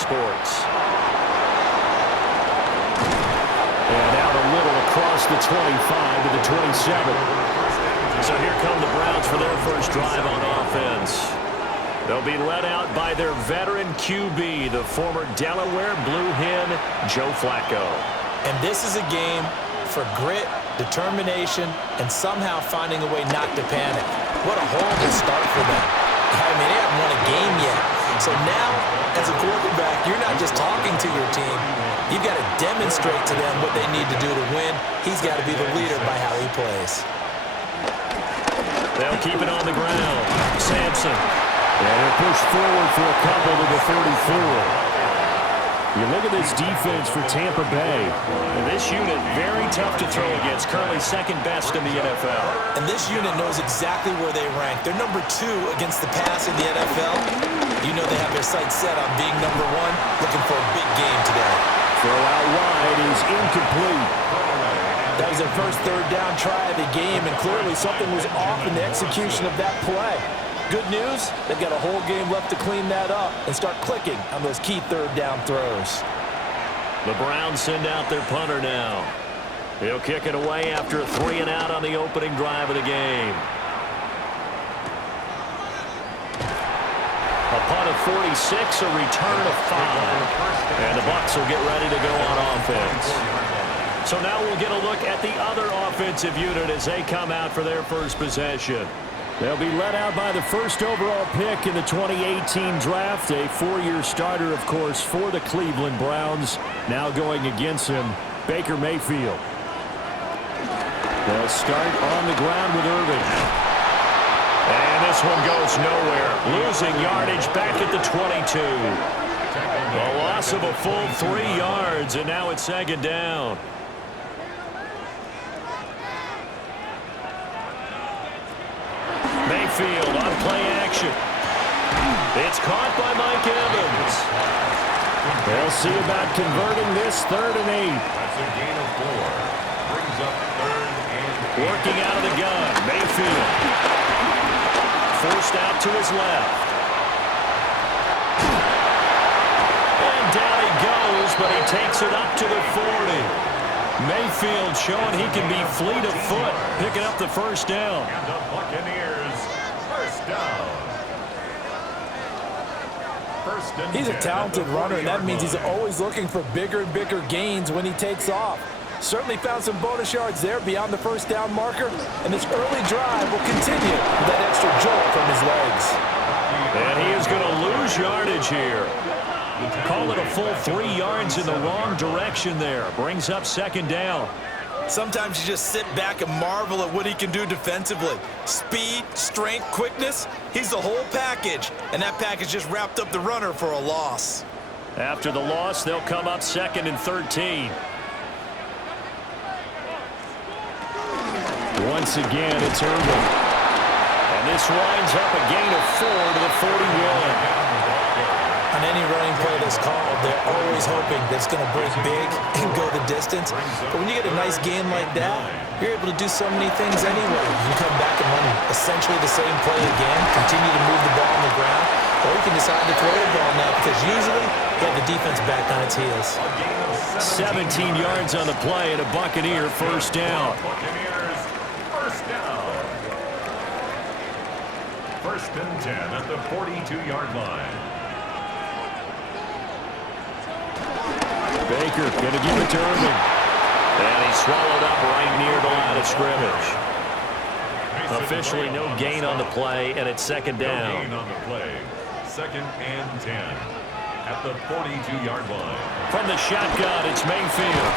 sports. And out a little across the 25 to the 27. So here come the Browns for their first drive on offense. They'll be led out by their veteran QB, the former Delaware Blue Hen, Joe Flacco. And this is a game for grit, determination, and somehow finding a way not to panic. What a horrible start for them. I mean, they haven't won a game yet. So now, as a quarterback, you're not just talking to your team. You've got to demonstrate to them what they need to do to win. He's got to be the leader by how he plays. They'll keep it on the ground. Sampson. And they'll push forward for a couple to the 34. You look at this defense for Tampa Bay. And this unit, very tough to throw against. Currently second best in the NFL. And this unit knows exactly where they rank. They're number 2 against the pass in the NFL. You know they have their sights set on being number 1, looking for a big game today. Throw out wide is incomplete. That was their first third down try of the game, and clearly something was off in the execution of that play. Good news, they've got a whole game left to clean that up and start clicking on those key third down throws. The Browns send out their punter now. He'll kick it away after a 3 and out on the opening drive of the game. A punt of 46, a return of 5. And the Bucs will get ready to go on offense. So now we'll get a look at the other offensive unit as they come out for their first possession. They'll be led out by the first overall pick in the 2018 draft. A 4-year starter, of course, for the Cleveland Browns. Now going against him, Baker Mayfield. They'll start on the ground with Irving. And this one goes nowhere. Losing yardage back at the 22. A loss of a full 3 yards, and now it's second down. Mayfield on play action. It's caught by Mike Evans. They'll see about converting this 3rd and 8. That's a gain of 4. Brings up 3rd and 8. Working out of the gun, Mayfield. Forced out to his left. And down he goes, but he takes it up to the 40. Mayfield showing he can be fleet of foot, picking up the first down. And the Buccaneers, first down. He's a talented runner, and that means he's always looking for bigger and bigger gains when he takes off. Certainly found some bonus yards there beyond the first down marker, and this early drive will continue with that extra jolt from his legs. And he is going to lose yardage here. Call it a full 3 yards in the wrong direction there. Brings up second down. Sometimes you just sit back and marvel at what he can do defensively. Speed, strength, quickness, he's the whole package. And that package just wrapped up the runner for a loss. After the loss, they'll come up 2nd and 13. Once again, it's Irving. And this winds up a gain of 4 to the 41. On any running play that's called, they're always hoping that it's going to break big and go the distance. But when you get a nice game like that, you're able to do so many things anyway. You can come back and run essentially the same play again, continue to move the ball on the ground, or you can decide to throw the ball now because usually you have the defense back on its heels. 17 yards on the play and a Buccaneer first down. Buccaneers, first down. 1st and 10 at the 42-yard line. Baker going to give it to Irving. And he's swallowed up right near the line of scrimmage. Officially no gain on the play, and it's second down. No gain on the play. 2nd and 10 at the 42-yard line. From the shotgun, it's Mayfield.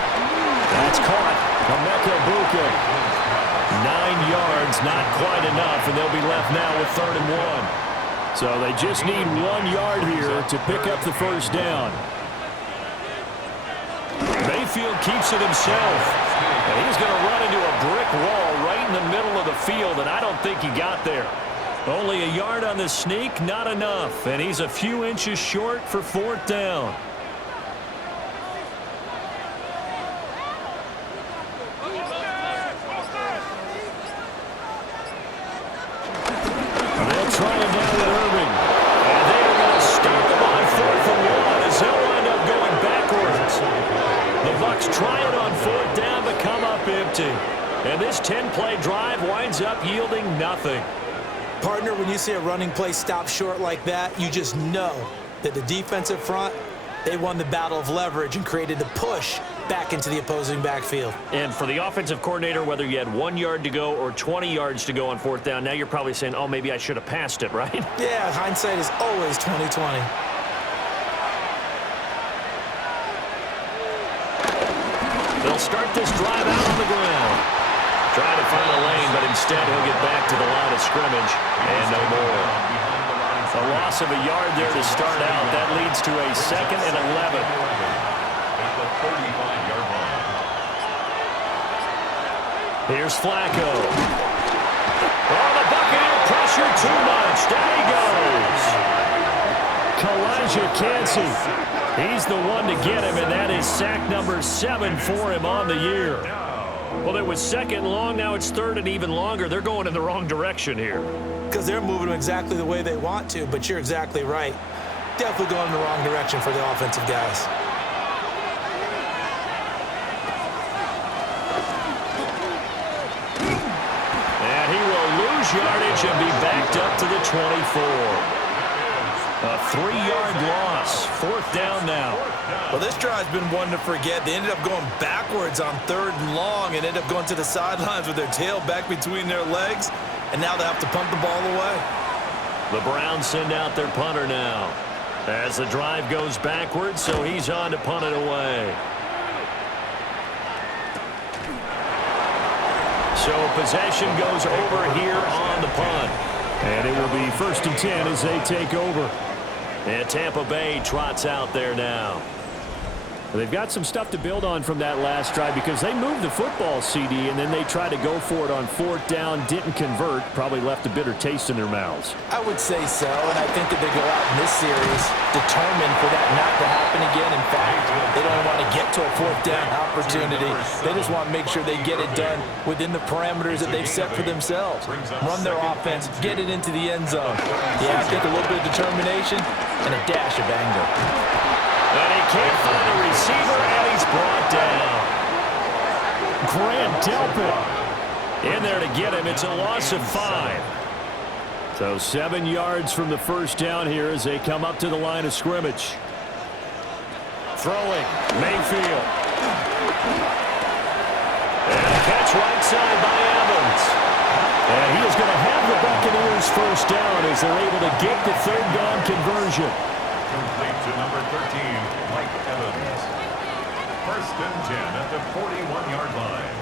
That's caught. Emeka Buka. 9 yards, not quite enough, and they'll be left now with 3rd and 1. So they just need 1 yard here to pick up the first down. Mayfield keeps it himself. And he's going to run into a brick wall right in the middle of the field, and I don't think he got there. Only a yard on the sneak, not enough. And he's a few inches short for 4th down. They'll try him down with Irving. And they are going to stop him on 4th and 1 as they'll And this 10-play drive winds up yielding nothing. Partner, when you see a running play stop short like that, you just know that the defensive front, they won the battle of leverage and created the push back into the opposing backfield. And for the offensive coordinator, whether you had 1 yard to go or 20 yards to go on fourth down, now you're probably saying, oh, maybe I should have passed it, right? Yeah, hindsight is always 20/20. They'll start this drive out on the ground. Trying to find a lane, but instead he'll get back to the line of scrimmage and no more. A loss of a yard there to start out. That leads to a 2nd and 11. At the 35-yard line. Here's Flacco. Oh, the Buccaneer pressure too much. Down he goes. Elijah Cansey. He's the one to get him, and that is sack number 7 for him on the year. Well, it was 2nd and long. Now it's 3rd and even longer. They're going in the wrong direction here. Because they're moving them exactly the way they want to, but you're exactly right. Definitely going in the wrong direction for the offensive guys. And he will lose yardage and be backed up to the 24. A 3-yard loss. 4th down now. Well, this drive's been one to forget. They ended up going backwards on 3rd and long and ended up going to the sidelines with their tail back between their legs, and now they have to punt the ball away. The Browns send out their punter now as the drive goes backwards, so he's on to punt it away. So possession goes over here on the punt. And it will be 1st and 10 as they take over. And Tampa Bay trots out there now. They've got some stuff to build on from that last drive because they moved the football, CD, and then they tried to go for it on 4th down, didn't convert, probably left a bitter taste in their mouths. I would say so, and I think that they go out in this series determined for that not to happen again. In fact, they don't want to get to a 4th down opportunity. They just want to make sure they get it done within the parameters that they've set for themselves. Run their offense, get it into the end zone. Yeah, I think a little bit of determination and a dash of anger. And he can't find a receiver, and he's brought down. Grant Delpit in there to get him. It's a loss of 5. So 7 yards from the first down here as they come up to the line of scrimmage. Throwing, Mayfield. And a catch right side by Evans. And he is going to have the Buccaneers first down as they're able to get the 3rd down conversion. Complete to number 13, Mike Evans. 1st and 10 at the 41-yard line.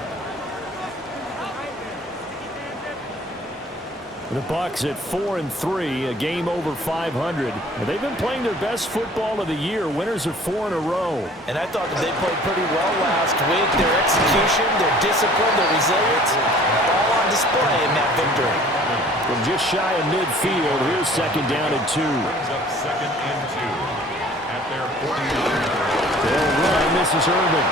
The Bucs at 4-3, a game over 500. And they've been playing their best football of the year. Winners of 4 in a row. And I thought that they played pretty well last week. Their execution, their discipline, their resilience, all on display in that victory. From just shy of midfield, here's 2nd down and 2. Brings up 2nd and 2 at their 49. They'll run. This is Irvin.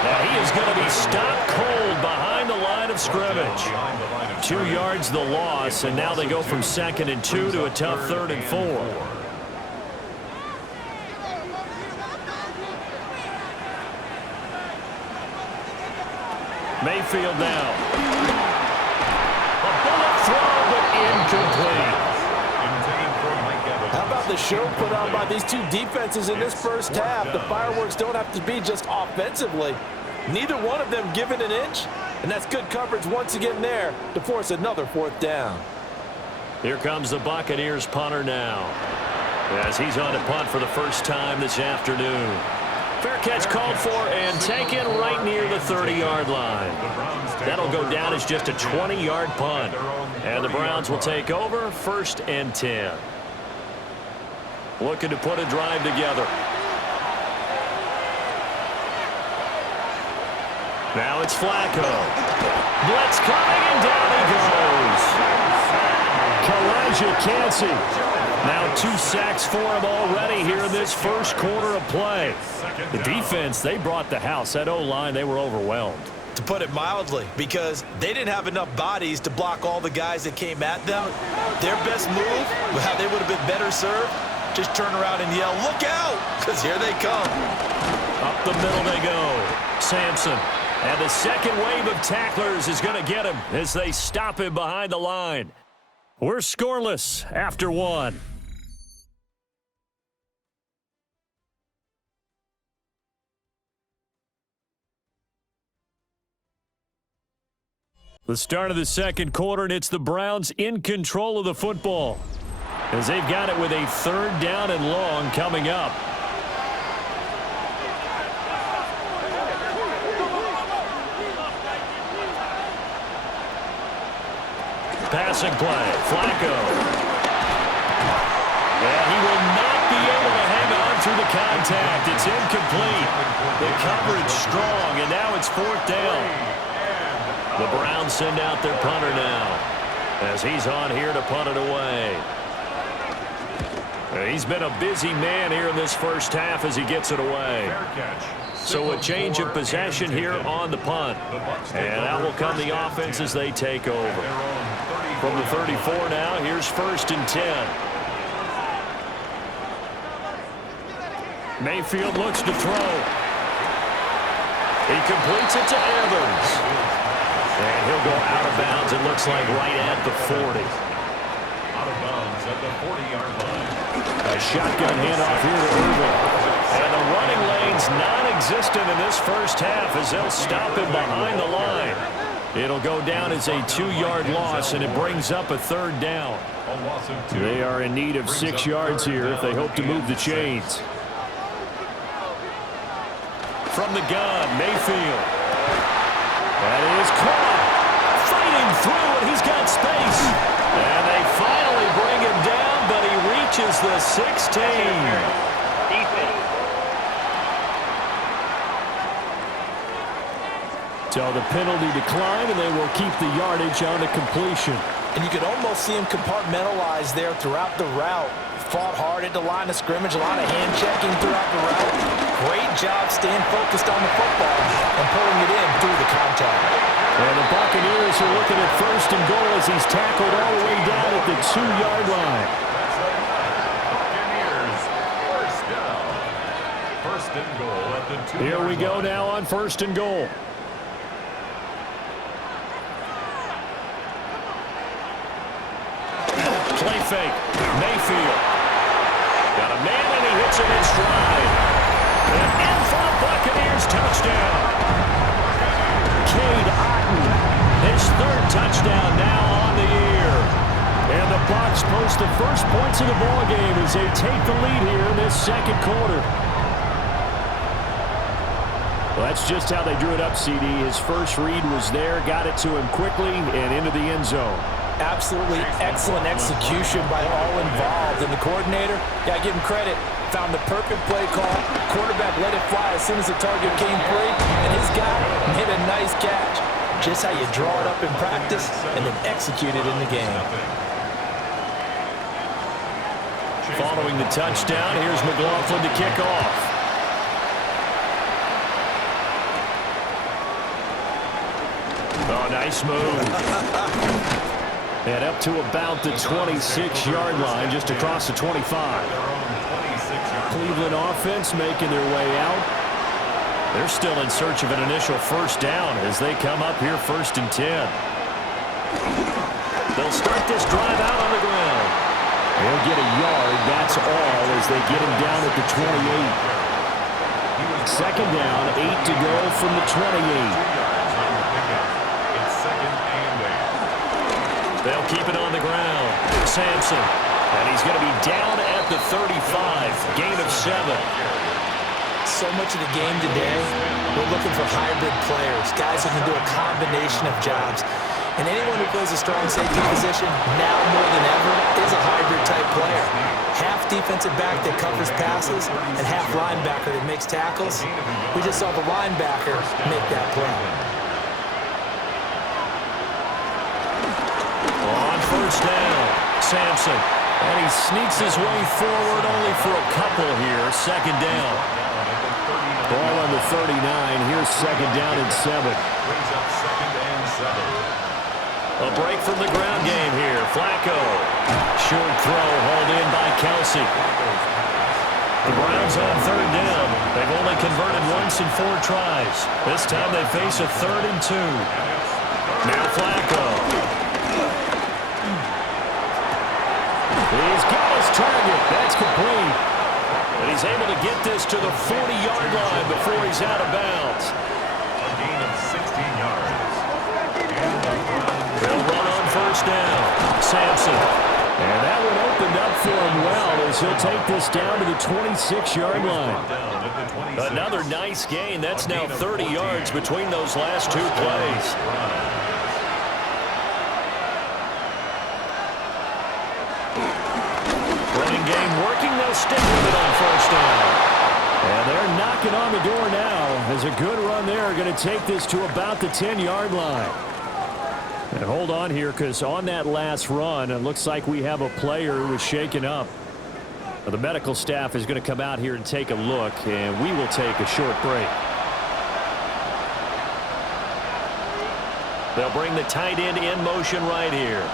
Now he is going to be stopped cold behind the line of scrimmage. 2 yards the loss, and now they go from 2nd and 2 to a tough 3rd and 4. Mayfield now. A bullet throw, but incomplete. How about the show put on by these two defenses in this first half? The fireworks don't have to be just offensively. Neither one of them given an inch, and that's good coverage once again there to force another 4th down. Here comes the Buccaneers punter now, as he's on to punt for the first time this afternoon. Fair catch called for and taken right near the 30-yard line. That'll go down as just a 20-yard punt. And the Browns will take over 1st and 10. Looking to put a drive together. Now it's Flacco. Blitz coming, and down he goes. Elijah Cansey. Now 2 sacks for him already here in this first quarter of play. The defense, they brought the house. That O-line, they were overwhelmed. To put it mildly, because they didn't have enough bodies to block all the guys that came at them. Their best move, how they would have been better served, just turn around and yell, "Look out!" because here they come. Up the middle they go. Sampson And the second wave of tacklers is going to get him as they stop him behind the line. We're scoreless after one. The start of the second quarter, and it's the Browns in control of the football as they've got it with a third down and long coming up. Passing play, Flacco. And he will not be able to hang on through the contact. It's incomplete. The coverage strong, and now it's fourth down. The Browns send out their punter now as he's on here to punt it away. He's been a busy man here in this first half as he gets it away. So a change of possession here on the punt. And out will come the offense as they take over. From the 34 now, here's 1st and 10. Mayfield looks to throw. He completes it to Evans. And he'll go out of bounds, it looks like right at the 40. Out of bounds at the 40-yard line. A shotgun handoff here to Irvin. And the running lane's non-existent in this first half as they'll stop him behind the line. It'll go down as a 2-yard loss, and it brings up a third down. They are in need of 6 yards here if they hope to move the chains. From the gun, Mayfield. That is caught. Fighting through, and he's got space. And they finally bring him down, but he reaches the 16. So the penalty declined, and they will keep the yardage on the completion. And you could almost see him compartmentalize there throughout the route. Fought hard at the line of scrimmage, a lot of hand-checking throughout the route. Great job staying focused on the football and pulling it in through the contact. And the Buccaneers are looking at 1st and goal as he's tackled all the way down at the 2-yard line. Buccaneers, 1st down. 1st and goal at the 2-yard line. Here we go now on 1st and goal. Play fake. Mayfield. Got a man, and he hits him in stride. And in for the Buccaneers touchdown. Cade Otton, his 3rd touchdown now on the year. And the Bucs post the first points of the ballgame as they take the lead here in this second quarter. Well, that's just how they drew it up, CD. His first read was there, got it to him quickly, and into the end zone. Absolutely excellent execution by all involved. And the coordinator, got to give him credit, found the perfect play call. Quarterback let it fly as soon as the target came free, and his guy hit a nice catch. Just how you draw it up in practice and then execute it in the game. Following the touchdown, here's McLaughlin to kick off. Oh, nice move. And up to about the 26-yard line, just across the 25. Cleveland offense making their way out. They're still in search of an initial 1st down as they come up here 1st and 10. They'll start this drive out on the ground. They'll get a yard, that's all, as they get him down at the 28. 2nd down, 8 to go from the 28. They'll keep it on the ground. Sampson. And he's going to be down at the 35. Gain of 7. So much of the game today, we're looking for hybrid players. Guys who can do a combination of jobs. And anyone who plays a strong safety position, now more than ever, is a hybrid-type player. Half defensive back that covers passes and half linebacker that makes tackles. We just saw the linebacker make that play. On 1st down, Sampson. And he sneaks his way forward only for a couple here. 2nd down. Ball on the 39. Here's 2nd down and 7. Brings up 2nd and 7. A break from the ground game here. Flacco. Short throw hauled in by Kelsey. The Browns on 3rd down. They've only converted once in 4 tries. This time they face a 3rd and 2. Now Flacco. He's got his target. That's complete. And he's able to get this to the 40-yard line before he's out of bounds. A gain of 16 yards. They'll run on first down. Sampson. And that one opened up for him well as he'll take this down to the 26-yard line. Another nice gain. That's now 30 yards between those last 2 plays. Running game working. They'll stick with it on first down. And they're knocking on the door now as a good run there going to take this to about the 10-yard line. And hold on here, because on that last run, it looks like we have a player who was shaken up. The medical staff is going to come out here and take a look, and we will take a short break. They'll bring the tight end in motion right here.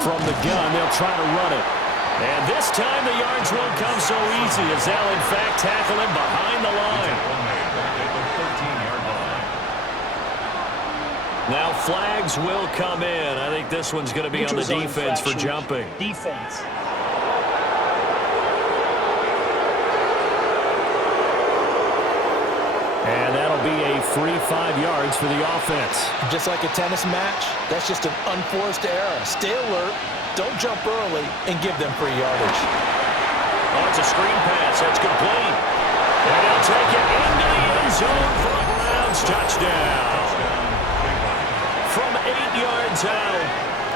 From the gun, they'll try to run it. And this time the yards won't come so easy as they'll, in fact, tackle him behind the line. Now flags will come in. I think this one's going to be on the defense for jumping. Defense. And that'll be a free 5 yards for the offense. Just like a tennis match, that's just an unforced error. Stay alert, don't jump early, and give them free yardage. Oh, it's a screen pass. That's complete. And he'll take it into the end zone for a Browns touchdown. From 8 yards out.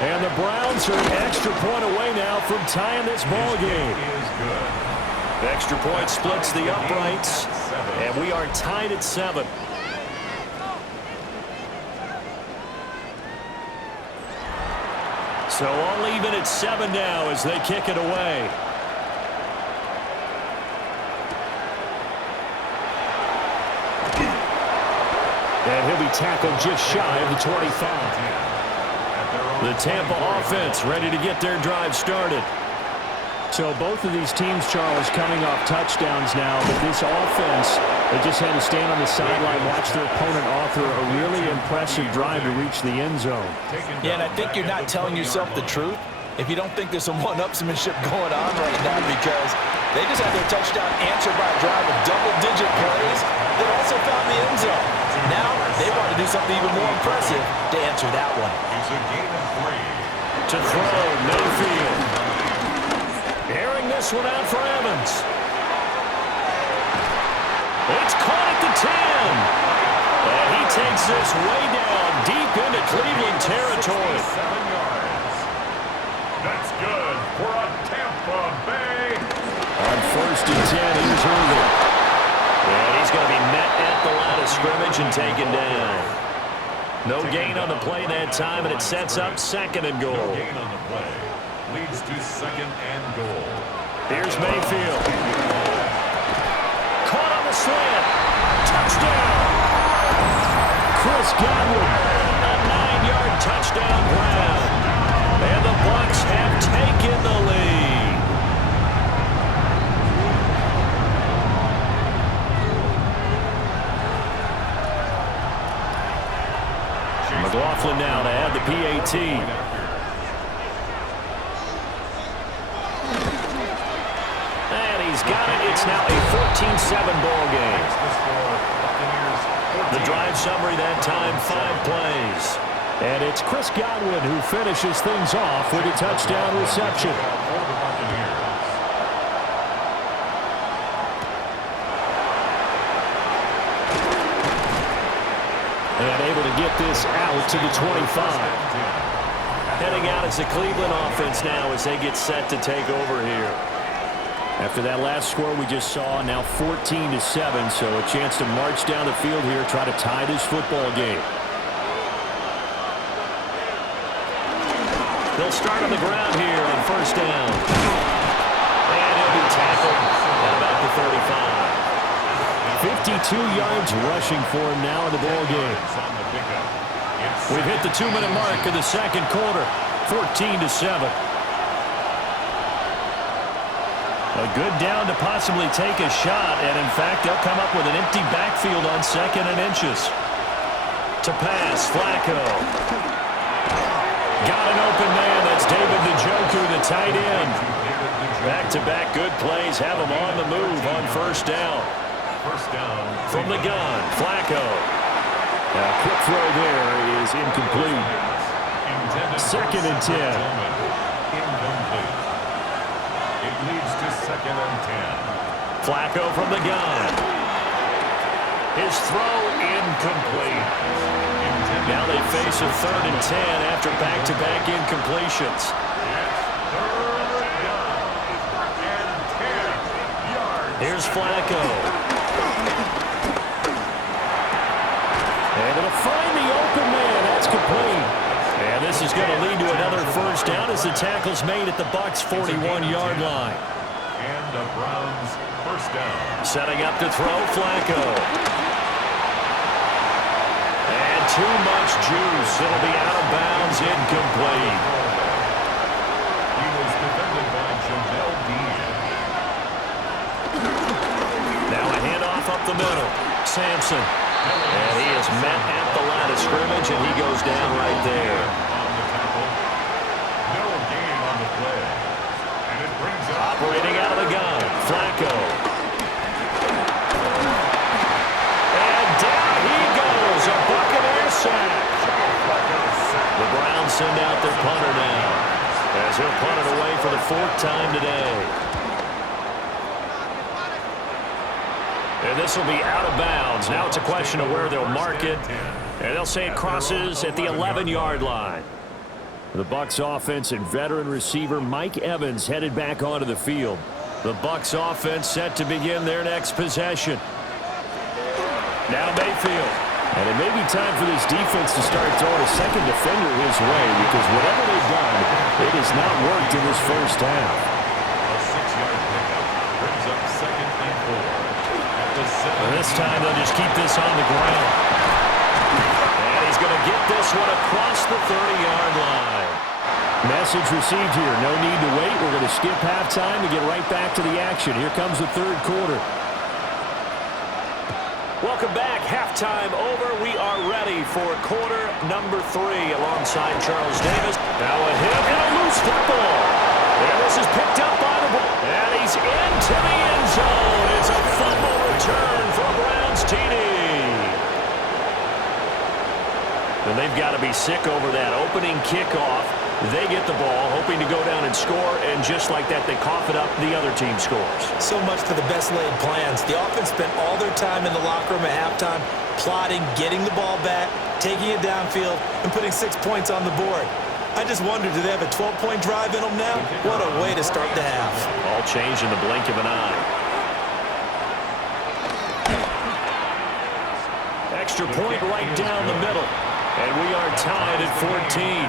And the Browns are an extra point away now from tying this ball game. The extra point splits the uprights. And we are tied at 7. So all even at 7 now as they kick it away. And he'll be tackled just shy of the 25. The Tampa offense ready to get their drive started. So both of these teams, Charles, coming off touchdowns now, but this offense, they just had to stand on the sideline, watch their opponent author a really impressive drive to reach the end zone. Yeah, and I think you're not telling yourself the truth if you don't think there's some one-upsmanship going on right now, because they just had their touchdown answered by a drive of double-digit plays that also found the end zone. Now they want to do something even more impressive to answer that one. It's a gain of 3. To throw, Mayfield. Airing this one out for Evans. It's caught at the 10. And he takes this way down deep into Cleveland territory. 7 yards. That's good for a Tampa Bay. On first and 10, here's Irvin. And he's going to be met at the line of scrimmage and taken down. No gain on the play that time, and it sets up 2nd and goal. No gain on the play. Leads to 2nd and goal. Here's Mayfield. Caught on the slant. Touchdown. Chris Godwin. A 9-yard touchdown ground. And the Bucs have taken the lead. McLaughlin now to add the PAT. He's got it. It's now a 14-7 ball game. The drive summary that time, 5 plays. And it's Chris Godwin who finishes things off with a touchdown reception. And able to get this out to the 25. Heading out as the Cleveland offense now as they get set to take over here. After that last score we just saw, now 14-7, so a chance to march down the field here, try to tie this football game. They'll start on the ground here on first down. And he'll be tackled at about the 35. 52 yards rushing for him now in the ball game. We've hit the 2-minute mark of the second quarter, 14-7. A good down to possibly take a shot, and in fact, they'll come up with an empty backfield on 2nd and inches. To pass, Flacco. Got an open man. That's David Njoku, the tight end. Back-to-back good plays have him on the move on 1st down. From the gun, Flacco. A quick throw there is incomplete. 2nd and 10. Incomplete. It leads to 2nd and 10. Flacco from the gun. His throw incomplete. Now they face a 3rd and 10 after back-to-back incompletions. Here's Flacco. And it'll find the open man. That's complete. And this is going to lead to another 1st down as the tackle's made at the Bucs' 41-yard line. And the Browns' 1st down. Setting up to throw, Flacco. And too much juice. It'll be out of bounds, incomplete. He was defended by Jamel Dean. Now a handoff up the middle. Sampson. And he is met at the line of scrimmage, and he goes down right there. On the tackle. No gain on the play. And it brings up Operating out of the gun, Flacco. And down he goes, a Buccaneer sack. The Browns send out their punter now, as he'll punt it away for the 4th time today. And this will be out of bounds. Now it's a question of where they'll mark it. And they'll say it crosses at the 11-yard line. The Bucs offense and veteran receiver Mike Evans headed back onto the field. The Bucs offense set to begin their next possession. Now Mayfield. And it may be time for this defense to start throwing a second defender his way, because whatever they've done, it has not worked in this 1st half. a 6-yard pickup. Brings up 2nd and 4. And this time they'll just keep this on the ground. And he's going to get this one across the 30-yard line. Message received here. No need to wait. We're going to skip halftime and get right back to the action. Here comes the 3rd quarter. Welcome back. Halftime over. We are ready for quarter number 3 alongside Charles Davis. Now a hit and a loose football. And this is picked up by the ball. And he's into the end zone. It's a fumble return for Browns TD. And they've got to be sick over that opening kickoff. They get the ball, hoping to go down and score, and just like that, they cough it up. The other team scores. So much for the best laid plans. The offense spent all their time in the locker room at halftime plotting, getting the ball back, taking it downfield, and putting 6 points on the board. I just wonder, do they have a 12-point drive in them now? What a way to start the half. All changed in the blink of an eye. Extra point right down the middle. And we are tied at 14.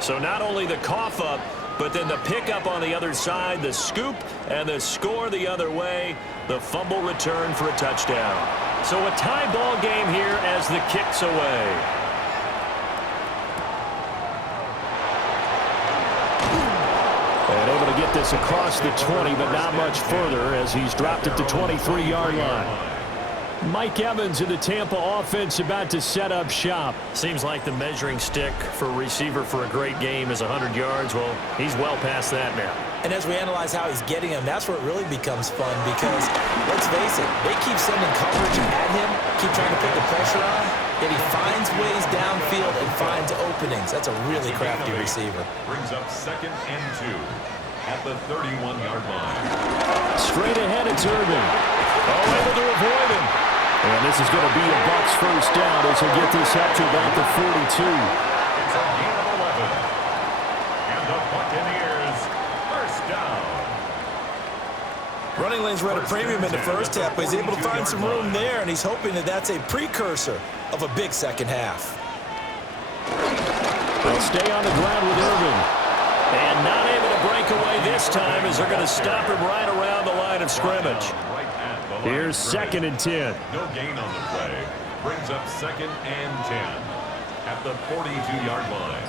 So not only the cough up, but then the pickup on the other side, the scoop, and the score the other way, the fumble return for a touchdown. So a tie ball game here as the kick's away. And able to get this across the 20, but not much further as he's dropped it to 23-yard line. Mike Evans in the Tampa offense about to set up shop. Seems like the measuring stick for a receiver for a great game is 100 yards. Well, he's well past that now. And as we analyze how he's getting them, that's where it really becomes fun because, let's face it, they keep sending coverage at him, keep trying to put the pressure on, yet he finds ways downfield and finds openings. That's a really crafty receiver. Brings up 2nd and 2 at the 31-yard line. Straight ahead, it's Irvin. Oh, able to avoid him. And this is going to be a Bucs 1st down as he'll get this up to about the 42. It's a gain of 11. And the Buccaneers 1st down. Running lanes were at a premium in the 1st half, but he's able to find some room there, and he's hoping that that's a precursor of a big 2nd half. They'll stay on the ground with Irvin. And not able to break away this time as they're going to stop him right around the line of scrimmage. Here's 2nd and 10. No gain on the play. Brings up 2nd and 10 at the 42-yard line.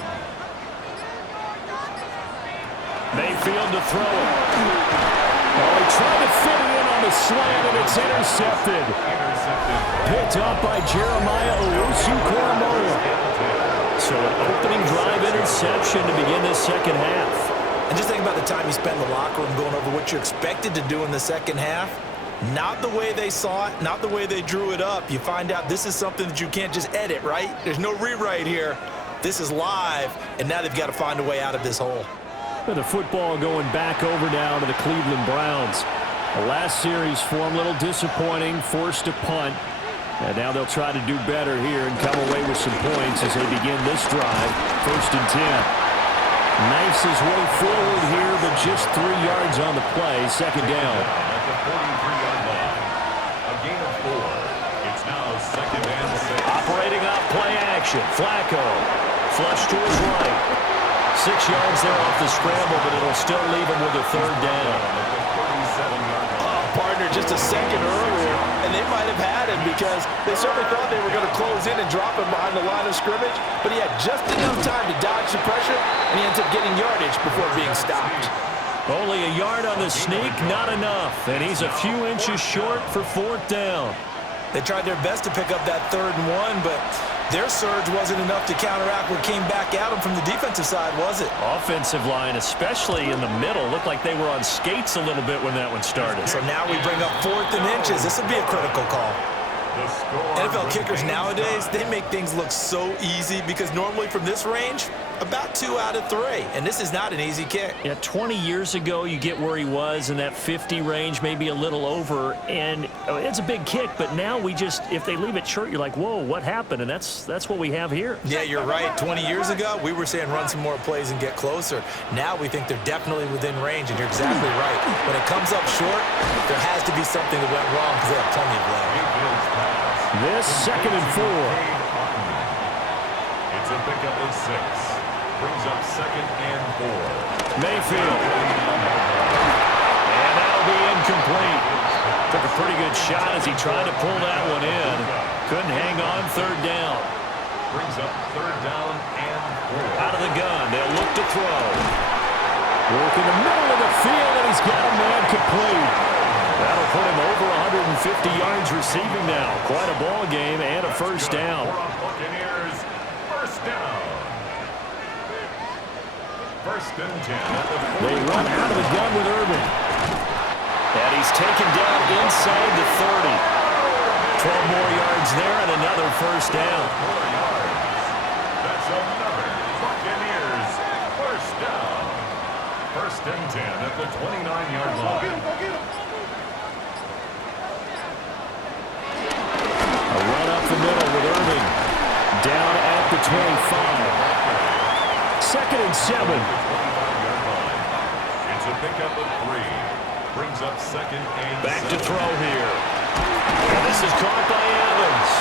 Mayfield to throw it. Oh, he tried to fit it in on the slant, and it's intercepted. Picked up by Jeremiah Owusu-Koramoah. So an opening drive interception to begin this second half. And just think about the time you spent in the locker room going over what you expected to do in the second half. Not the way they saw it, not the way they drew it up. You find out this is something that you can't just edit, right? There's no rewrite here. This is live, and now they've got to find a way out of this hole. And the football going back over now to the Cleveland Browns. The last series for them, a little disappointing, forced to punt. And now they'll try to do better here and come away with some points as they begin this drive. 1st and 10. Knifes his way forward here, but just 3 yards on the play. Second down. At the 43-yard line. A gain of 4. It's now 2nd and 6. Operating off play action. Flacco. Flush to his right. 6 yards there off the scramble, but it'll still leave him with a 3rd down. Partner, just a second earlier, and they might have had him because they certainly thought they were going to close in and drop him behind the line of scrimmage, but he had just enough time to dodge the pressure, and he ends up getting yardage before being stopped. Only a yard on the sneak, not enough, and he's a few inches short for 4th down. They tried their best to pick up that 3rd and 1, but their surge wasn't enough to counteract what came back at them from the defensive side, was it? Offensive line, especially in the middle, looked like they were on skates a little bit when that one started. So now we bring up 4th and inches. This would be a critical call. NFL kickers nowadays, they make things look so easy because normally from this range, about 2 out of 3. And this is not an easy kick. Yeah, 20 years ago, you get where he was in that 50 range, maybe a little over, and it's a big kick, but now we just, if they leave it short, you're like, whoa, what happened? And that's what we have here. Yeah, you're right. 20 years ago, we were saying run some more plays and get closer. Now we think they're definitely within range, and you're exactly right. When it comes up short, there has to be something that went wrong because they have plenty of leg. This 2nd and 4. It's a pickup of 6. Brings up 2nd and 4. Mayfield. And that'll be incomplete. Took a pretty good shot as he tried to pull that one in. Couldn't hang on. 3rd down. Brings up 3rd down and 4. Out of the gun. They'll look to throw. Work in the middle of the field, and he's got a man complete. That'll put him over 150 yards receiving now. Quite a ball game and a 1st down. Buccaneers, 1st down. 1st and 10 at the 40. They run out of the gun with Urban. And he's taken down inside the 30. 12 more yards there and another 1st down. 4 yards. That's another Buccaneers 1st down. 1st and 10 at the 29-yard line. A run up the middle with Irving. Down at the 25. 2nd and 7. It's a pickup of 3. Brings up 2nd and Back 7. to throw here. And this is caught by Evans.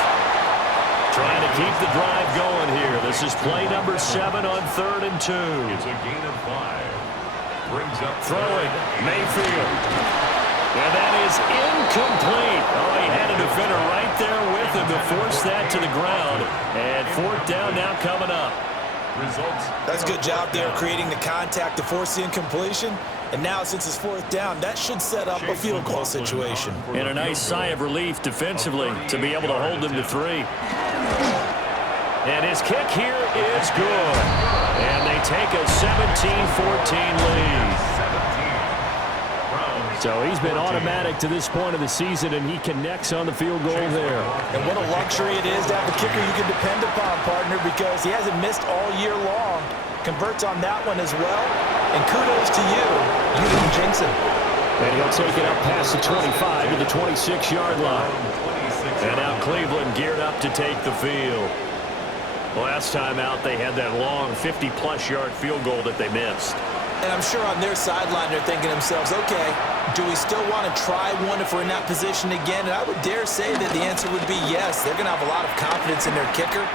Trying to keep the drive going here. This is play number 7 on 3rd and 2. It's a gain of 5. Brings up Throwing. Mayfield. And that is incomplete. Oh, he had a defender right there with him to force that to the ground. And 4th down now coming up. Results. That's a good job there creating the contact to force the incompletion. And now since it's 4th down, that should set up a field goal situation. And a nice sigh of relief defensively to be able to hold them to 3. And his kick here is good. And they take a 17-14 lead. So he's been automatic to this point of the season, and he connects on the field goal there. And what a luxury it is to have a kicker you can depend upon, partner, because he hasn't missed all year long. Converts on that one as well. And kudos to you. You didn't jinx him. And he'll take it up past the 25 to the 26-yard line. And now Cleveland geared up to take the field. Last time out, they had that long 50-plus yard field goal that they missed. And I'm sure on their sideline they're thinking to themselves, okay, do we still want to try one if we're in that position again? And I would dare say that the answer would be yes. They're going to have a lot of confidence in their kicker.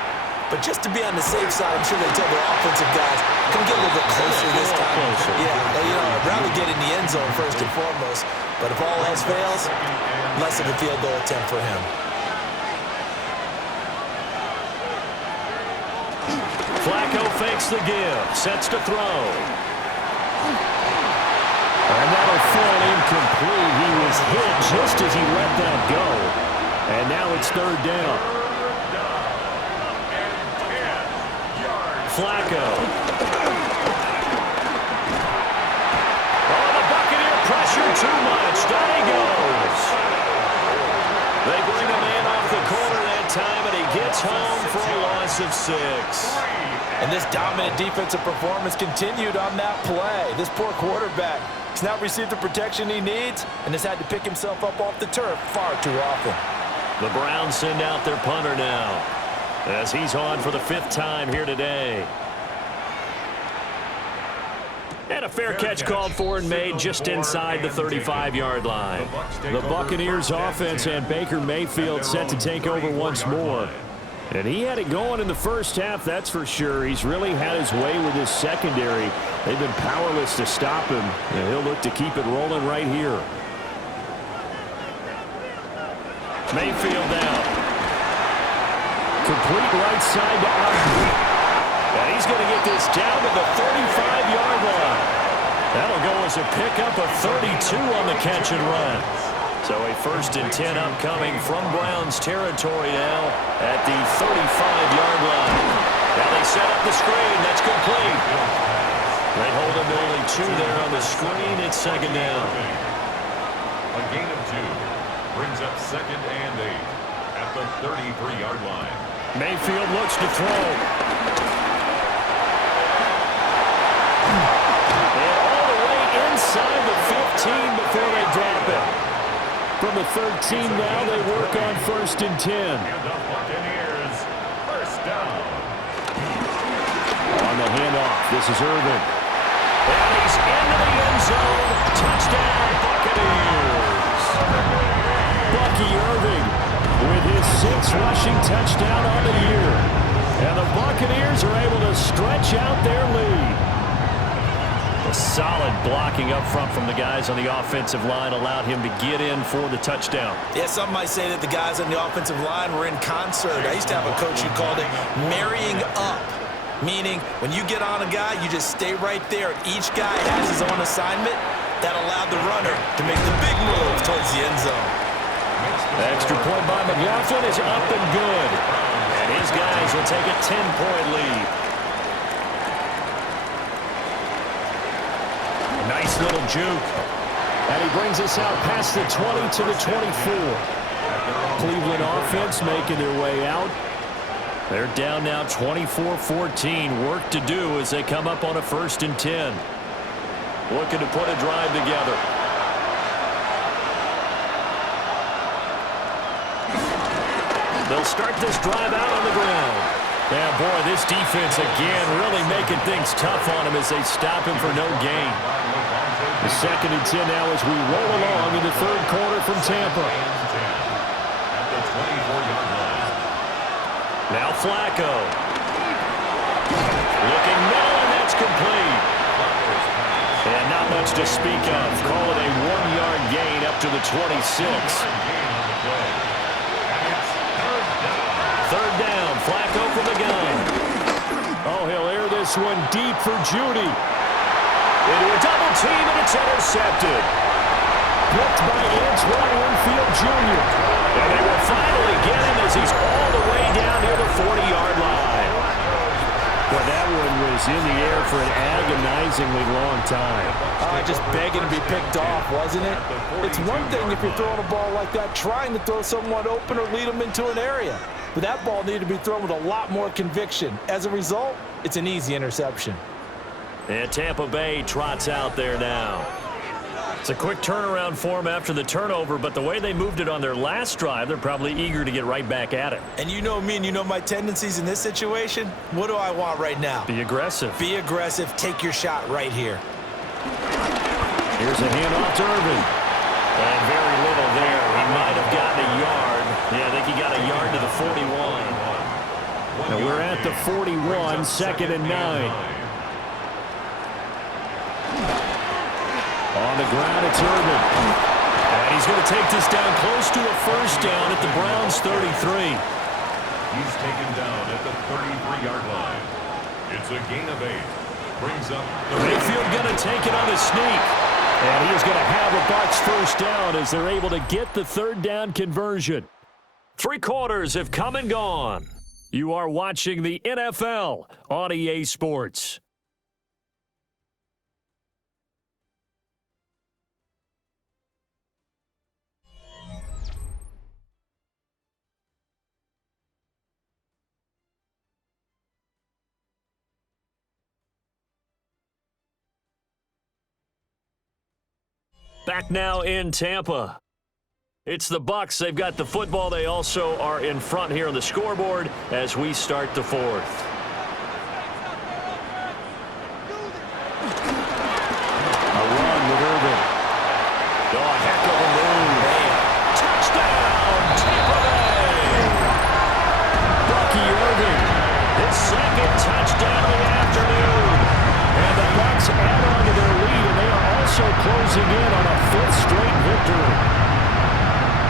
But just to be on the safe side, I'm sure they tell their offensive guys, come get a little bit closer this time. Yeah, I'd rather get in the end zone first and foremost. But if all else fails, less of a field goal attempt for him. Flacco fakes the give, sets to throw. And that'll fall incomplete. He was hit just as he let that go. And now it's third down. Flacco. Oh, the Buccaneer pressure too much. Down he goes. They bring a man off the corner that time, and he gets home for a loss of 6. And this dominant defensive performance continued on that play. This poor quarterback has not received the protection he needs and has had to pick himself up off the turf far too often. The Browns send out their punter now, as he's on for the 5th time here today. And a fair catch called for and made just inside the 35-yard line. The Buccaneers offense and Baker Mayfield set to take over once more. And he had it going in the first half, that's for sure. He's really had his way with his secondary. They've been powerless to stop him, and he'll look to keep it rolling right here. Mayfield down. Complete right side to Arden. And he's going to get this down to the 35-yard line. That'll go as a pickup of 32 on the catch and run. So a 1st and 10 upcoming from Browns territory now at the 35-yard line. Now they set up the screen. That's complete. They hold him to only 2 there on the screen. It's 2nd down. A gain of 2 brings up 2nd and 8 at the 33-yard line. Mayfield looks to throw. And all the way inside the 15 before they drop it. From the 13 now, they work on 1st and 10. And the Buccaneers, 1st down. On the handoff, this is Irvin. And he's into the end zone. Touchdown, Buccaneers. Bucky Irving with his 6th rushing touchdown on the year. And the Buccaneers are able to stretch out their lead. A solid blocking up front from the guys on the offensive line allowed him to get in for the touchdown. Yeah, some might say that the guys on the offensive line were in concert. I used to have a coach who called it marrying up, meaning when you get on a guy, you just stay right there. Each guy has his own assignment. That allowed the runner to make the big move towards the end zone. Extra point by McLaughlin is up and good. And his guys will take a 10-point lead. Nice little juke. And he brings us out past the 20 to the 24. Cleveland offense making their way out. They're down now 24-14. Work to do as they come up on a 1st and 10. Looking to put a drive together. They'll start this drive out on the ground. Yeah, boy, this defense again really making things tough on him as they stop him for no gain. The 2nd and 10 now as we roll along in the 3rd quarter from Tampa. At the 24-yard line. Now Flacco. Looking middle, and that's complete. And not much to speak of. Call it a 1-yard gain up to the 26. Third down, Flacco from the gun. Oh, he'll air this one deep for Judy. Into a double team, and it's intercepted. Picked by Antoine Winfield Jr. And they will finally get him as he's all the way down near the 40-yard line. Well, that one was in the air for an agonizingly long time. Just begging to be picked off, wasn't it? It's one thing if you're throwing a ball like that, trying to throw someone open or lead them into an area. But that ball needed to be thrown with a lot more conviction. As a result, it's an easy interception. And Tampa Bay trots out there now. It's a quick turnaround for them after the turnover, but the way they moved it on their last drive, they're probably eager to get right back at it. And you know me and you know my tendencies in this situation. What do I want right now? Be aggressive. Be aggressive. Take your shot right here. Here's a handoff to Irvin. And very little there. He might have gotten a yard. Yeah, I think he got a yard to the 41. And we're at the 41, 2nd and 9. On the ground, it's Irvin. And he's going to take this down close to a 1st down at the Browns' 33. He's taken down at the 33-yard line. It's a gain of 8. Brings up Mayfield going to take it on a sneak. And he is going to have a Bucs first down as they're able to get the third down conversion. 3 quarters have come and gone. You are watching the NFL on EA Sports. Back now in Tampa. It's the Bucs. They've got the football. They also are in front here on the scoreboard as we start the fourth. A run with Irvin. Oh, a heck of a move. Touchdown, Tampa Bay. Bucky Irvin, his second touchdown of the afternoon. And the Bucs add on to their lead, and they are also closing in on a 5th straight victory.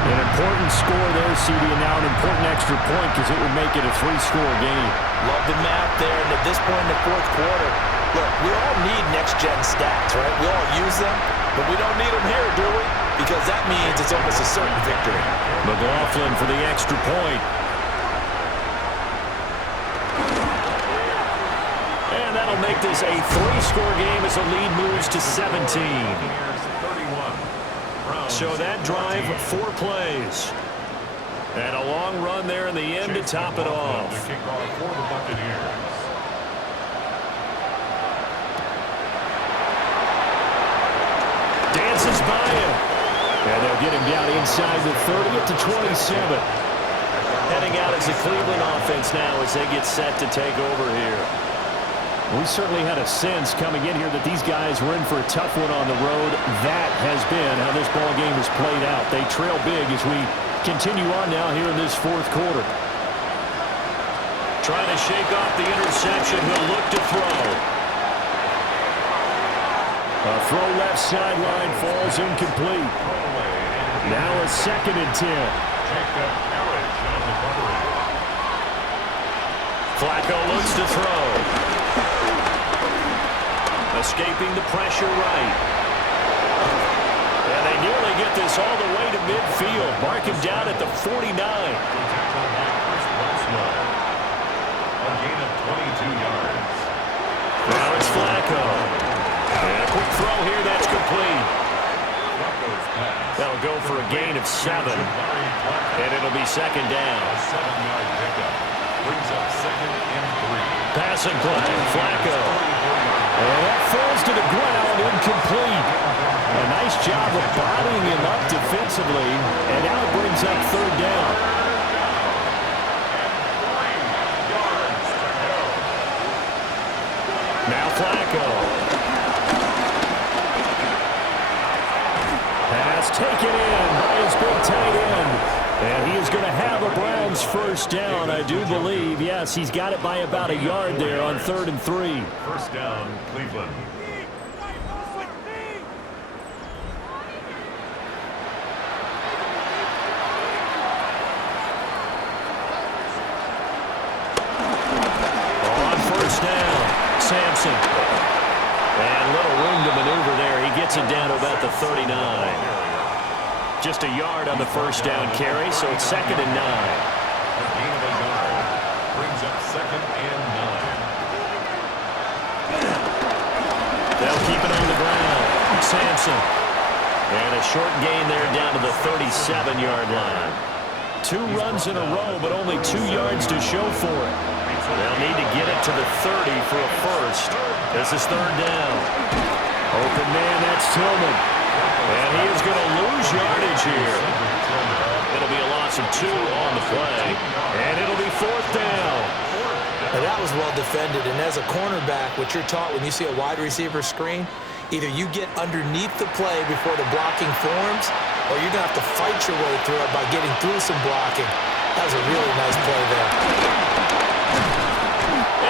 An important score there, CD, and now an important extra point because it would make it a 3-score game. Love the math there, and at this point in the fourth quarter, look, we all need next-gen stats, right? We all use them, but we don't need them here, do we? Because that means it's almost a certain victory. McLaughlin for the extra point. And that'll make this a 3-score game as the lead moves to 17. So that drive, 4 plays. And a long run there in the end to top it off. The kickoff for the Buccaneers. Dances by him. And they'll get him down inside the 30 to 27. Heading out as the Cleveland offense now as they get set to take over here. We certainly had a sense coming in here that these guys were in for a tough one on the road. That has been how this ball game has played out. They trail big as we continue on now here in this fourth quarter. Trying to shake off the interception. He'll look to throw. A throw left sideline falls incomplete. Now a 2nd and 10. Flacco looks to throw. Escaping the pressure right. And they nearly get this all the way to midfield. Mark him down at the 49. A gain of 22 yards. Now it's Flacco. And a quick throw here, that's complete. That'll go for a gain of 7. And it'll be 2nd down. A 7-yard pickup. Brings up 2nd and 3. Passing play, Flacco. And that falls to the ground, incomplete. A nice job of bodying him up defensively, and now it brings up 3rd down. Now Flacco. Pass taken in by his big tight end. And he is going to have a Browns first down, I do believe. Yes, he's got it by about a yard there on 3rd and 3. First down, Cleveland. On first down, Sampson. And little room to maneuver there. He gets it down to about the 39. Just a yard on the first down carry, so it's 2nd and 9. A gain of a yard. Brings up 2nd and 9. They'll keep it on the ground. Sampson. And a short gain there down to the 37-yard line. 2 runs in a row, but only 2 yards to show for it. They'll need to get it to the 30 for a first. This is 3rd down. Open man, that's Tillman. And he is going to lose yardage here. It'll be a loss of 2 on the play. And it'll be 4th down. Now that was well defended, and as a cornerback, what you're taught when you see a wide receiver screen, either you get underneath the play before the blocking forms, or you're going to have to fight your way through it by getting through some blocking. That was a really nice play there.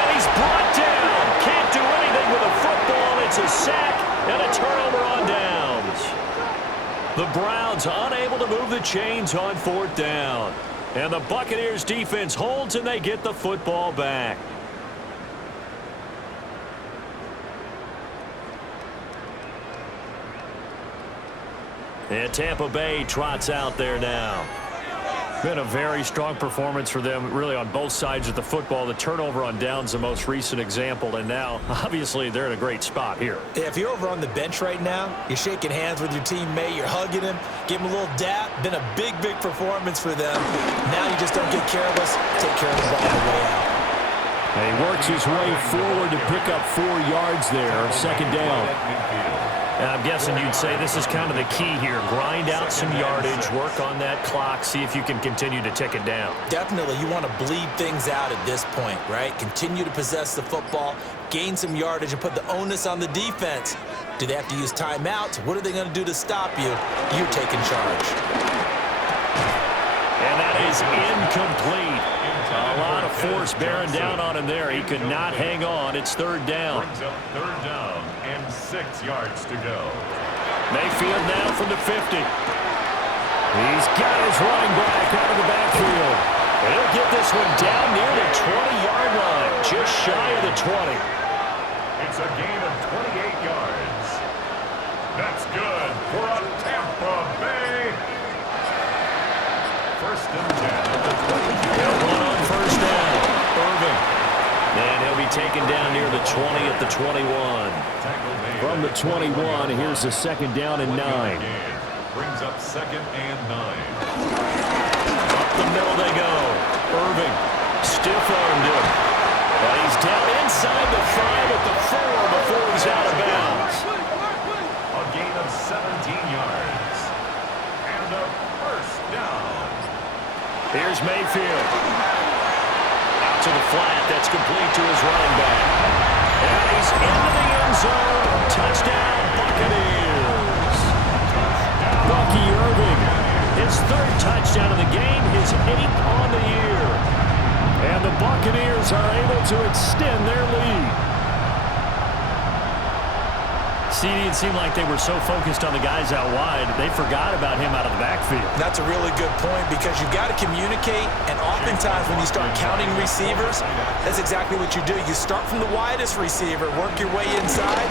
And he's brought down. Can't do anything with a football. It's a sack and a turnover on downs. The Browns unable to move the chains on 4th down. And the Buccaneers defense holds and they get the football back. And Tampa Bay trots out there now. Been a very strong performance for them, really, on both sides of the football. The turnover on downs, the most recent example, and now, obviously, they're in a great spot here. Yeah, if you're over on the bench right now, you're shaking hands with your teammate, you're hugging him, give him a little dap. Been a big, big performance for them. Now you just don't get careless, take care of the ball on the way out. And he works his way forward to pick up 4 yards there, second down. And I'm guessing you'd say this is kind of the key here. Grind out some yardage, work on that clock, see if you can continue to tick it down. Definitely, you want to bleed things out at this point, right? Continue to possess the football, gain some yardage, and put the onus on the defense. Do they have to use timeouts? What are they going to do to stop you? You're taking charge. And that is incomplete. A lot of force bearing down on him there. He could not hang on. It's third down. Brings up third down and 6 yards to go. Mayfield now from the 50. He's got his running back out of the backfield. And he'll get this one down near the 20-yard line, just shy of the 20. It's a gain of 28 yards. That's good for a Tampa Bay. First and 10 at the 22. They'll run on first down. Irving. And he'll be taken down near the 20 at the 21. From the 21, here's a second down and 9. Brings up second and 9. Up the middle they go. Irving stiff-armed him. And he's down inside the 5 at the 4 before he's out of bounds. A gain of 17 yards. And a first down. Here's Mayfield. Out to the flat. That's complete to his running back. And he's into the end zone. Touchdown, Buccaneers. Bucky Irving. His 3rd touchdown of the game. His 8th on the year. And the Buccaneers are able to extend their lead. It seemed like they were so focused on the guys out wide, they forgot about him out of the backfield. That's a really good point because you've got to communicate, and oftentimes when you start counting receivers, that's exactly what you do. You start from the widest receiver, work your way inside.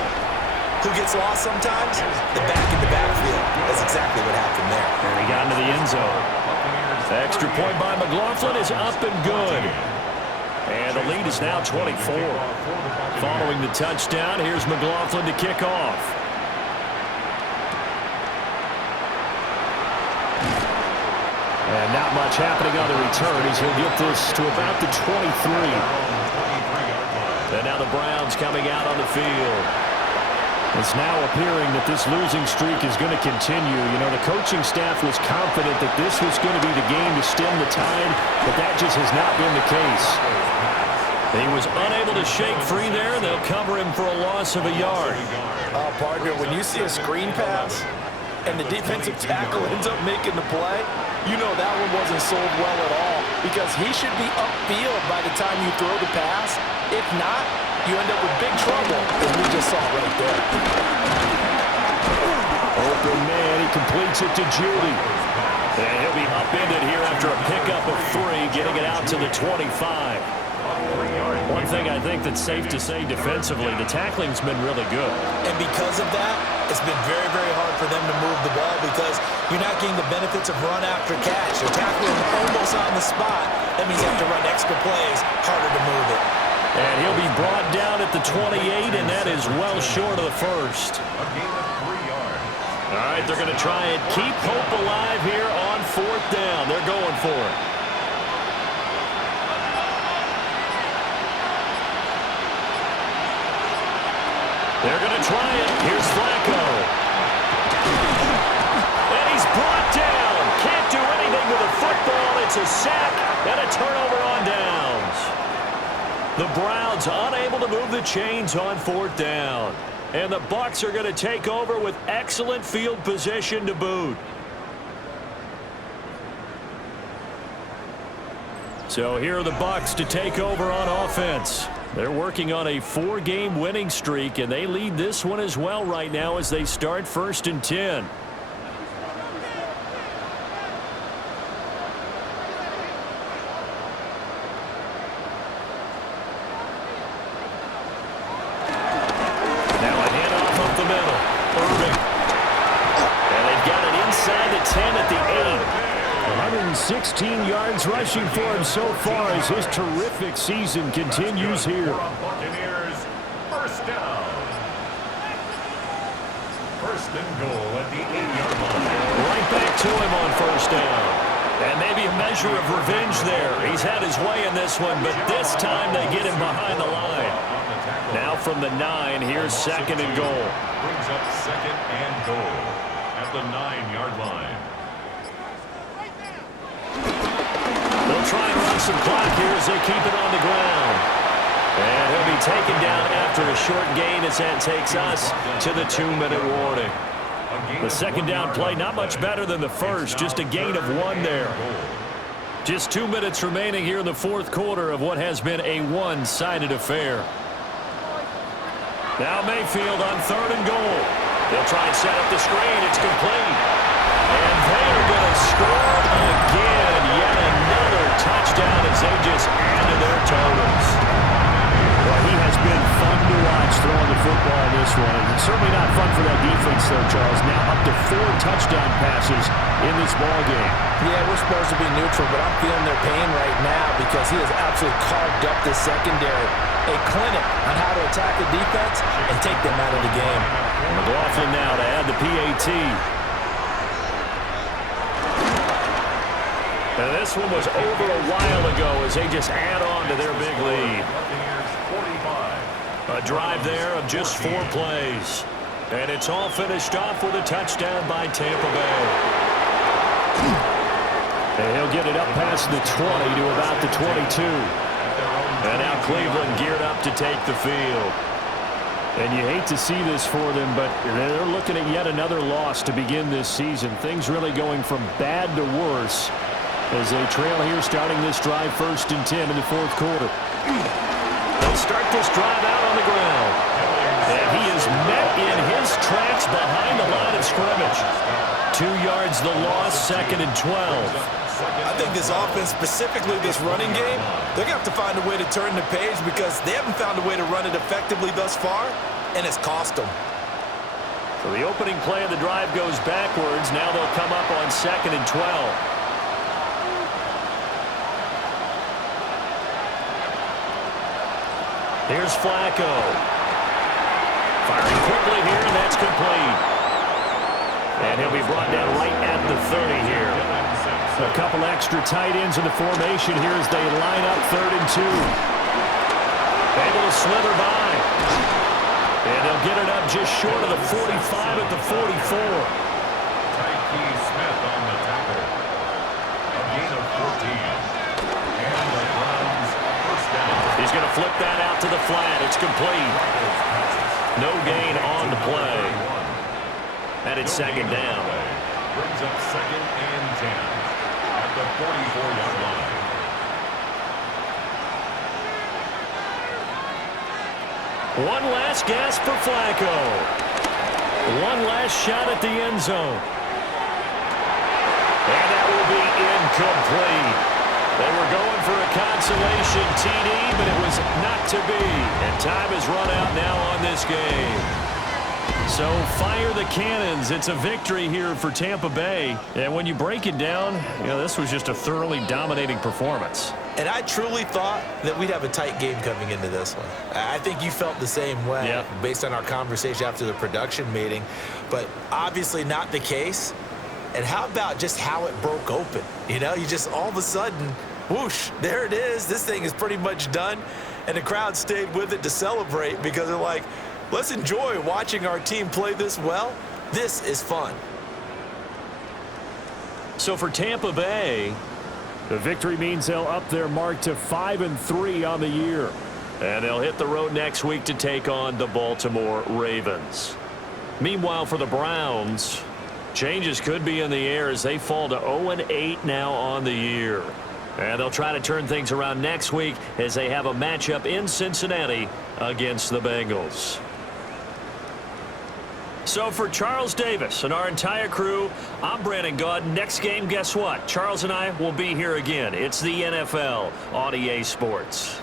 Who gets lost sometimes? The back in the backfield. That's exactly what happened there. And he got into the end zone. The extra point by McLaughlin is up and good. And the lead is now 24. Following the touchdown, here's McLaughlin to kick off. And not much happening on the return as he'll get this to about the 23. And now the Browns coming out on the field. It's now appearing that this losing streak is going to continue. You know, the coaching staff was confident that this was going to be the game to stem the tide, but that just has not been the case. He was unable to shake free there. They'll cover him for a loss of a yard. Partner, when you see a screen pass and the defensive tackle ends up making the play, you know that one wasn't sold well at all because he should be upfield by the time you throw the pass. If not, you end up with big trouble, as we just saw right there. Open man, he completes it to Judy. And he'll be upended here after a pickup of 3, getting it out to the 25. One thing I think that's safe to say defensively, the tackling's been really good. And because of that, it's been very, very hard for them to move the ball because you're not getting the benefits of run after catch. You're tackling almost on the spot. That means you have to run extra plays, harder to move it. And he'll be brought down at the 28, and that is well short of the first. A gain of 3 yards. All right, they're going to try and keep hope alive here on 4th down. They're going for it. They're going to try it. Here's Flacco. And he's brought down. Can't do anything with the football. It's a sack and a turnover on downs. The Browns unable to move the chains on 4th down. And the Bucs are going to take over with excellent field position to boot. So here are the Bucs to take over on offense. They're working on a 4-game winning streak, and they lead this one as well right now as they start 1st and 10. Now a handoff up the middle. Irving. And they've got it 16 yards rushing for him so far as his terrific season continues here. Buccaneers, first down. First and goal at the 8-yard line. Right back to him on first down. And maybe a measure of revenge there. He's had his way in this one, but this time they get him behind the line. Now from the 9, here's second and goal. Brings up second and goal at the 9-yard line. They'll try and run some clock here as they keep it on the ground. And he'll be taken down after a short gain as that takes us to the 2-minute warning. The second down play, not much better than the first, just a gain of 1 there. Just 2 minutes remaining here in the fourth quarter of what has been a one-sided affair. Now Mayfield on third and goal. They'll try and set up the screen. It's complete. And they are going to score again. Yet another touchdown as they just add to their totals. Well, he has been fun to watch throwing the football in this one. And certainly not fun for that defense, though, Charles. Now up to 4 touchdown passes in this ballgame. Yeah, we're supposed to be neutral, but I'm feeling their pain right now because he has absolutely carved up the secondary. A clinic on how to attack the defense and take them out of the game. McLaughlin now to add the PAT. And this one was over a while ago as they just add on to their big lead. A drive there of just 4 plays. And it's all finished off with a touchdown by Tampa Bay. And he'll get it up past the 20 to about the 22. And now Cleveland geared up to take the field. And you hate to see this for them, but they're looking at yet another loss to begin this season. Things really going from bad to worse as they trail here starting this drive 1st and 10 in the fourth quarter. They'll start this drive out on the ground. And he is met in his tracks behind the line of scrimmage. 2 yards the loss, 2nd and 12. I think this offense, specifically this running game, they're going to have to find a way to turn the page because they haven't found a way to run it effectively thus far, and it's cost them. So the opening play of the drive goes backwards. Now they'll come up on 2nd and 12. Here's Flacco. Firing quickly here, and that's complete. And he'll be brought down right at the 30 here. A couple extra tight ends in the formation here as they line up 3rd and 2. Able to slither by. And they'll get it up just short of the 45 at the 44. Tyke Smith on the tackle. A gain of 14. And the Browns first down. He's going to flip that out to the flat. It's complete. No gain on the play. And it's 2nd down. Brings up 2nd and 10 at the 44-yard line. One last gasp for Flacco. One last shot at the end zone. And that will be incomplete. They were going for a consolation TD, but it was not to be. And time has run out now on this game. So fire the cannons. It's a victory here for Tampa Bay. And when you break it down, this was just a thoroughly dominating performance. And I truly thought that we'd have a tight game coming into this one. I think you felt the same way based on our conversation after the production meeting, but obviously not the case. And how about just how it broke open? You just all of a sudden, whoosh, there it is. This thing is pretty much done. And the crowd stayed with it to celebrate because they're like, let's enjoy watching our team play this well. This is fun. So for Tampa Bay, the victory means they'll up their mark to 5-3 on the year. And they'll hit the road next week to take on the Baltimore Ravens. Meanwhile, for the Browns, changes could be in the air as they fall to 0-8 now on the year. And they'll try to turn things around next week as they have a matchup in Cincinnati against the Bengals. So for Charles Davis and our entire crew, I'm Brandon Gaudin. Next game, guess what? Charles and I will be here again. It's the NFL on EA Sports.